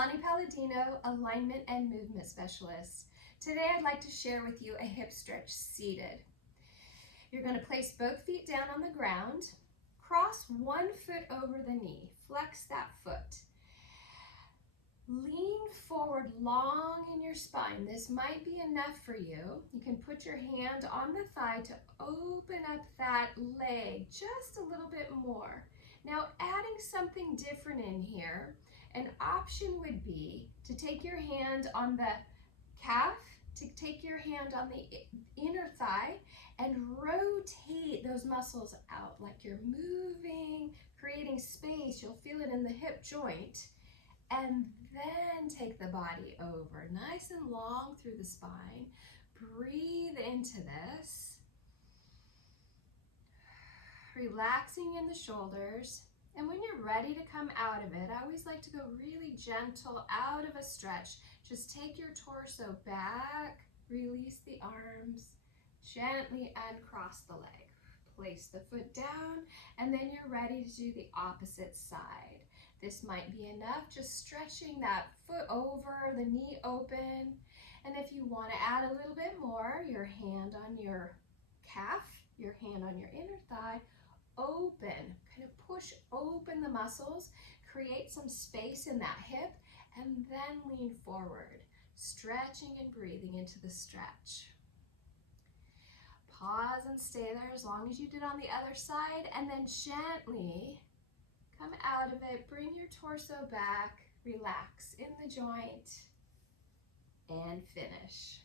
Lonnie Palladino, Alignment and Movement Specialist. Today I'd like to share with you a hip stretch seated. You're going to place both feet down on the ground, cross one foot over the knee, flex that foot. Lean forward long in your spine. This might be enough for you. You can put your hand on the thigh to open up that leg just a little bit more. Now adding something different in here, an option would be to take your hand on the calf, to take your hand on the inner thigh and rotate those muscles out like you're moving, creating space. You'll feel it in the hip joint. And then take the body over, nice and long through the spine. Breathe into this. Relaxing in the shoulders. And when you're ready to come out of it, I always like to go really gentle out of a stretch. Just take your torso back, release the arms, gently uncross the leg. Place the foot down, and then you're ready to do the opposite side. This might be enough, just stretching that foot over, the knee open. And if you want to add a little bit more, your hand on your calf, your hand on your inner thigh, open, kind of push open the muscles, create some space in that hip, and then lean forward, stretching and breathing into the stretch. Pause and stay there as long as you did on the other side, and then gently come out of it, bring your torso back, relax in the joint, and finish.